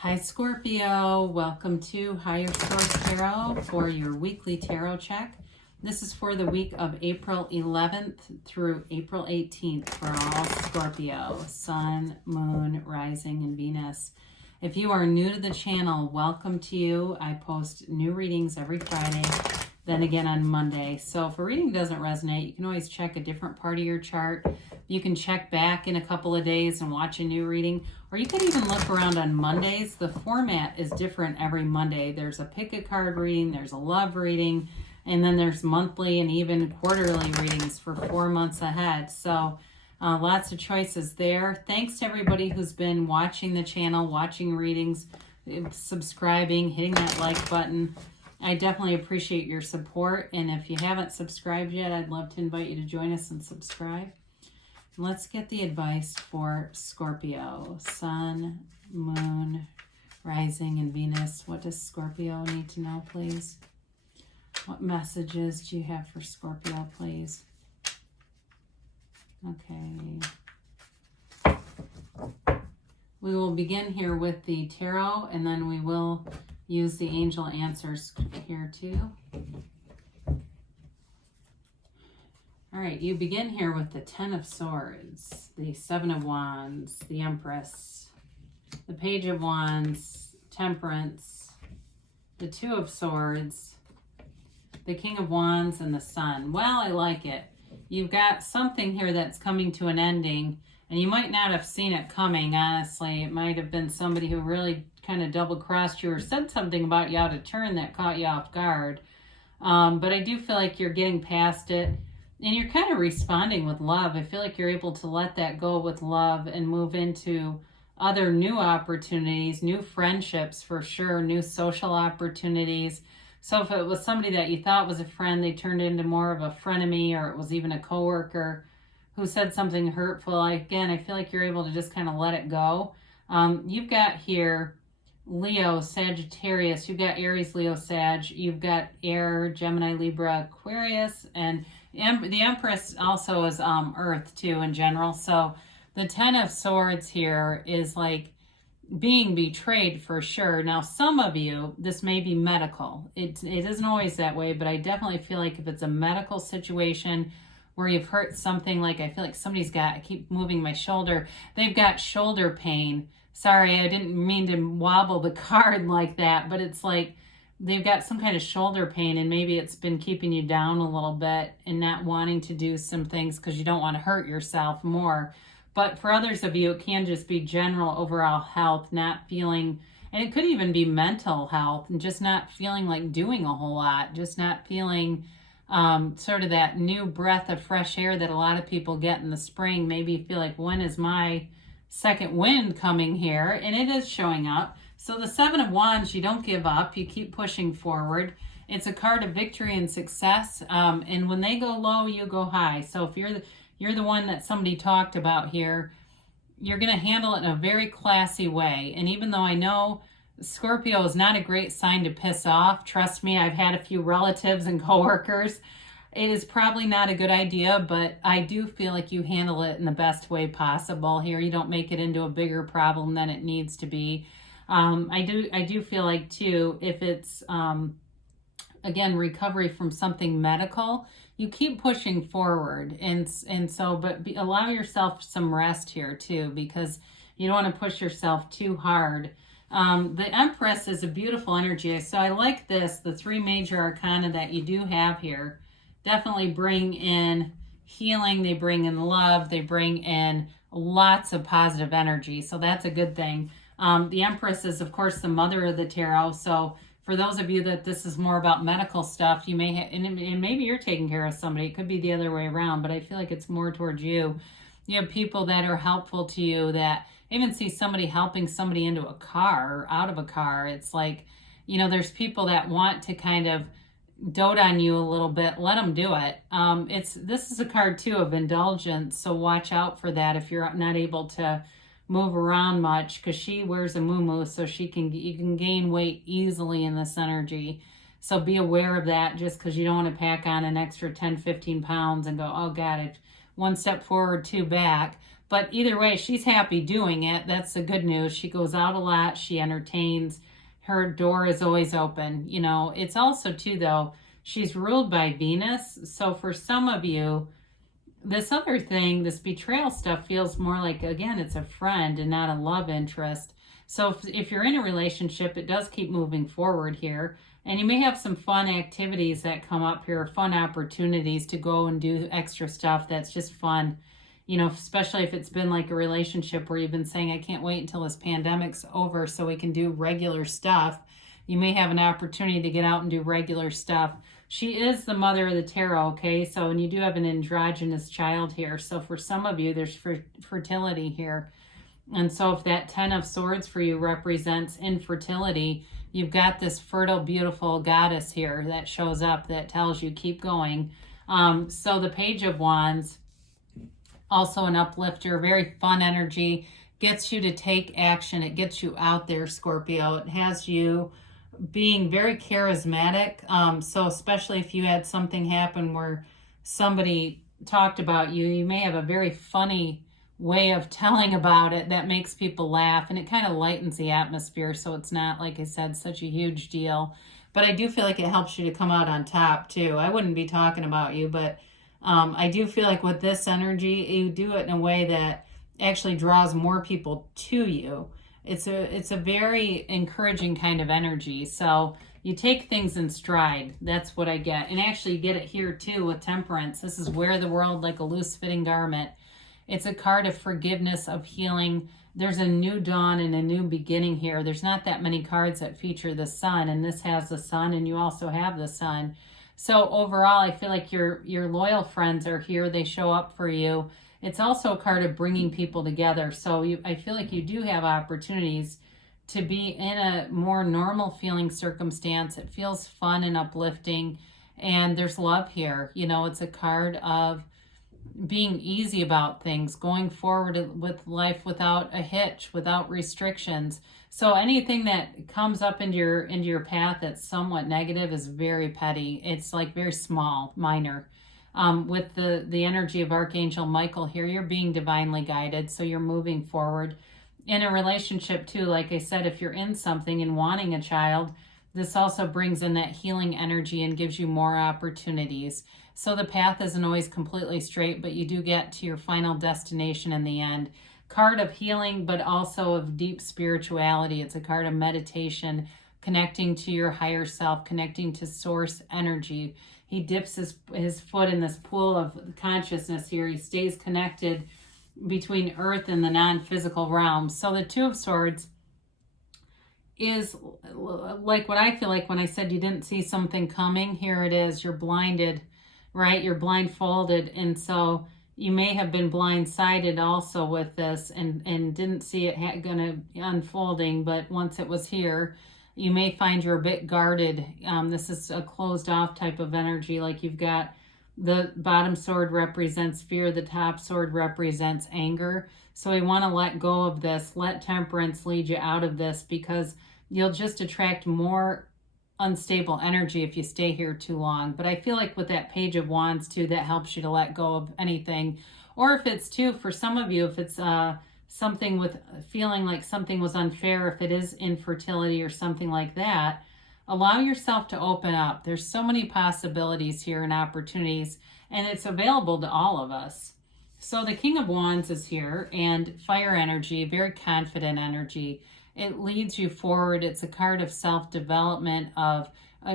Hi Scorpio, welcome to Higher Source Tarot for your weekly tarot check. This is for the week of April 11th through April 18th for all Scorpio, Sun, Moon, Rising, and Venus. If you are new to the channel, welcome to you. I post new readings every Friday, then again on Monday. So if a reading doesn't resonate, you can always check a different part of your chart. You can check back in a couple of days and watch a new reading, or you could even look around on Mondays. The format is different every Monday. There's a pick a card reading, there's a love reading, and then there's monthly and even quarterly readings for 4 months ahead. So lots of choices there. Thanks to everybody who's been watching the channel, watching readings, subscribing, hitting that like button. I definitely appreciate your support. And if you haven't subscribed yet, I'd love to invite you to join us and subscribe. Let's get the advice for Scorpio, Sun, Moon, Rising, and Venus. What does Scorpio need to know, please? What messages do you have for Scorpio, please? Okay. We will begin here with the tarot, and then we will use the angel answers here too. All right, you begin here with the Ten of Swords, the Seven of Wands, the Empress, the Page of Wands, Temperance, the Two of Swords, the King of Wands, and the Sun. Well, I like it. You've got something here that's coming to an ending, and you might not have seen it coming, honestly. It might have been somebody who really kind of double-crossed you or said something about you out of turn that caught you off guard. But I do feel like you're getting past it. And you're kind of responding with love. I feel like you're able to let that go with love and move into other new opportunities, new friendships for sure, new social opportunities. So if it was somebody that you thought was a friend, they turned into more of a frenemy, or it was even a coworker who said something hurtful. Again, I feel like you're able to just kind of let it go. You've got here Leo, Sagittarius, you've got Aries, Leo, Sag, you've got Air, Gemini, Libra, Aquarius, and the Empress also is Earth too in general. So the Ten of Swords here is like being betrayed for sure. Now, some of you, this may be medical. It isn't always that way, but I definitely feel like if it's a medical situation where you've hurt something, like I feel like somebody's got, I keep moving my shoulder, they've got shoulder pain. Sorry, I didn't mean to wobble the card like that, but it's like they've got some kind of shoulder pain, and maybe it's been keeping you down a little bit and not wanting to do some things because you don't want to hurt yourself more. But for others of you, it can just be general overall health, not feeling, and it could even be mental health, and just not feeling like doing a whole lot, just not feeling sort of that new breath of fresh air that a lot of people get in the spring. Maybe you feel like, when is my second wind coming here? And it is showing up. So the Seven of Wands, you don't give up. You keep pushing forward. It's a card of victory and success. And when they go low, you go high. So if you're the one that somebody talked about here, you're going to handle it in a very classy way. And even though I know Scorpio is not a great sign to piss off, trust me, I've had a few relatives and coworkers. It is probably not a good idea, but I do feel like you handle it in the best way possible here. You don't make it into a bigger problem than it needs to be. I do feel like too, if it's, again, recovery from something medical, you keep pushing forward. And so, but allow yourself some rest here too, because you don't want to push yourself too hard. The Empress is a beautiful energy. So I like this, the three major arcana that you do have here definitely bring in healing. They bring in love. They bring in lots of positive energy. So that's a good thing. The Empress is, of course, the mother of the tarot. So for those of you that this is more about medical stuff, you may have, and maybe you're taking care of somebody. It could be the other way around, but I feel like it's more towards you. You have people that are helpful to you, that even see somebody helping somebody into a car or out of a car. It's like, there's people that want to kind of dote on you a little bit. Let them do it. This is a card too of indulgence. So watch out for that if you're not able to move around much, because she wears a muumuu, so you can gain weight easily in this energy. So be aware of that, just because you don't want to pack on an extra 10, 15 pounds and go, oh God, it's one step forward, two back. But either way, she's happy doing it. That's the good news. She goes out a lot. She entertains. Her door is always open. You know, it's also too, though, she's ruled by Venus. So for some of you, this other thing, this betrayal stuff feels more like, again, it's a friend and not a love interest. So if you're in a relationship, it does keep moving forward here. And you may have some fun activities that come up here, fun opportunities to go and do extra stuff that's just fun. You know, especially if it's been like a relationship where you've been saying, I can't wait until this pandemic's over so we can do regular stuff. You may have an opportunity to get out and do regular stuff. She is the mother of the tarot, okay? So, and you do have an androgynous child here. So for some of you, there's fertility here. And so if that 10 of Swords for you represents infertility, you've got this fertile, beautiful goddess here that shows up that tells you keep going. So the Page of Wands, also an uplifter, very fun energy, gets you to take action. It gets you out there, Scorpio. It has you being very charismatic. So especially if you had something happen where somebody talked about you, you may have a very funny way of telling about it that makes people laugh, and it kind of lightens the atmosphere, so it's not, like I said, such a huge deal. But I do feel like it helps you to come out on top too. I wouldn't be talking about you, but I do feel like with this energy, you do it in a way that actually draws more people to you. It's a very encouraging kind of energy. So you take things in stride. That's what I get. And actually you get it here too with Temperance. This is wear the world like a loose fitting garment. It's a card of forgiveness, of healing. There's a new dawn and a new beginning here. There's not that many cards that feature the sun, and this has the sun, and you also have the sun. So overall, I feel like your loyal friends are here. They show up for you. It's also a card of bringing people together. So I feel like you do have opportunities to be in a more normal feeling circumstance. It feels fun and uplifting, and there's love here. You know, it's a card of being easy about things, going forward with life without a hitch, without restrictions. So anything that comes up into your path that's somewhat negative is very petty. It's like very small, minor. With the energy of Archangel Michael here, you're being divinely guided, so you're moving forward. In a relationship too, like I said, if you're in something and wanting a child, this also brings in that healing energy and gives you more opportunities. So the path isn't always completely straight, but you do get to your final destination in the end. Card of healing, but also of deep spirituality. It's a card of meditation, connecting to your higher self, connecting to source energy. He dips his foot in this pool of consciousness here. He stays connected between earth and the non-physical realm. So the Two of Swords is like what I feel like when I said you didn't see something coming. Here it is. You're blinded, right? You're blindfolded. And so you may have been blindsided also with this and didn't see it going to unfolding. But once it was here, you may find you're a bit guarded. This is a closed off type of energy. Like you've got the bottom sword represents fear. The top sword represents anger. So we want to let go of this. Let Temperance lead you out of this, because you'll just attract more unstable energy if you stay here too long. But I feel like with that Page of Wands too, that helps you to let go of anything. Or if it's too, for some of you, if it's something with feeling like something was unfair, if it is infertility or something like that, allow yourself to open up. There's so many possibilities here and opportunities, and it's available to all of us. So the King of Wands is here, and fire energy, very confident energy. It leads you forward. It's a card of self-development, of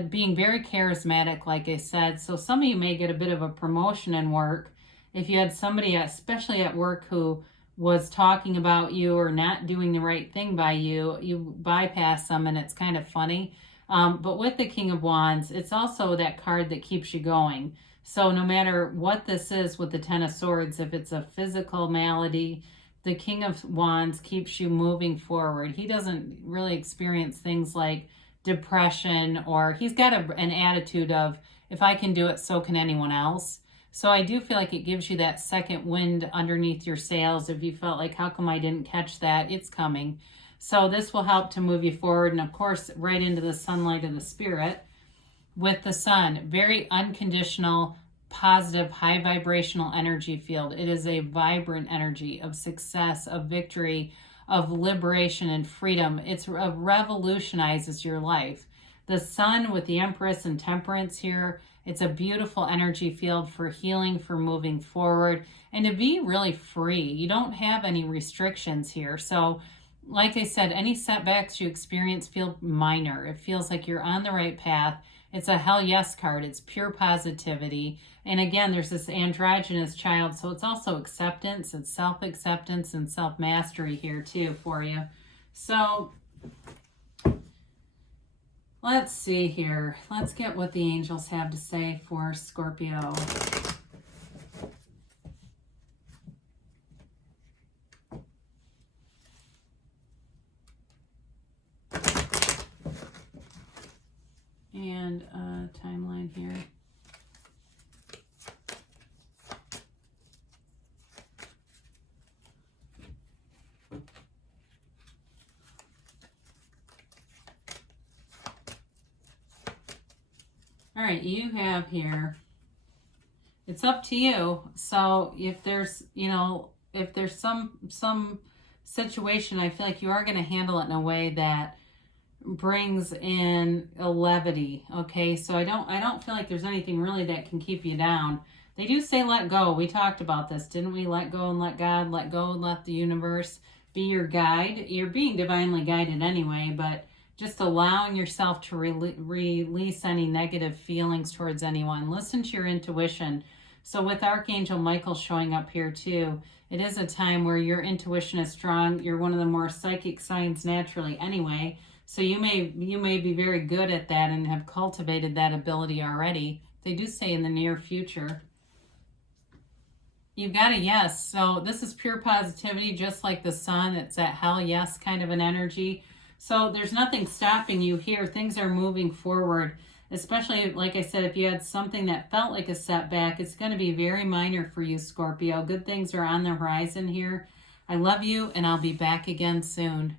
being very charismatic, like I said. So some of you may get a bit of a promotion in work. If you had somebody, especially at work, who was talking about you or not doing the right thing by you, you bypass them, and it's kind of funny. But with the King of Wands, it's also that card that keeps you going. So no matter what this is with the Ten of Swords, if it's a physical malady, the King of Wands keeps you moving forward. He doesn't really experience things like depression, or he's got an attitude of, if I can do it, so can anyone else. So I do feel like it gives you that second wind underneath your sails. If you felt like, how come I didn't catch that? It's coming. So this will help to move you forward. And of course, right into the sunlight of the spirit with the sun. Very unconditional, positive, high vibrational energy field. It is a vibrant energy of success, of victory, of liberation and freedom. It revolutionizes your life. The sun with the Empress and Temperance here, it's a beautiful energy field for healing, for moving forward, and to be really free. You don't have any restrictions here. So, like I said, any setbacks you experience feel minor. It feels like you're on the right path. It's a hell yes card. It's pure positivity. And again, there's this androgynous child, so it's also acceptance. It's self-acceptance and self-mastery here too for you. So let's see here. Let's get what the angels have to say for Scorpio. And timeline here. All right, you have here, it's up to you. So if there's, if there's some situation, I feel like you are going to handle it in a way that brings in a levity. Okay, so I don't feel like there's anything really that can keep you down. They do say let go. We talked about this, didn't we? Let go and let God, let go and let the universe be your guide. You're being divinely guided anyway, but just allowing yourself to release any negative feelings towards anyone. Listen to your intuition. So with Archangel Michael showing up here too, it is a time where your intuition is strong. You're one of the more psychic signs naturally anyway. So you may be very good at that and have cultivated that ability already. They do say in the near future. You've got a yes. So this is pure positivity, just like the sun. It's that hell yes kind of an energy. So there's nothing stopping you here. Things are moving forward, especially, like I said, if you had something that felt like a setback, it's going to be very minor for you, Scorpio. Good things are on the horizon here. I love you, and I'll be back again soon.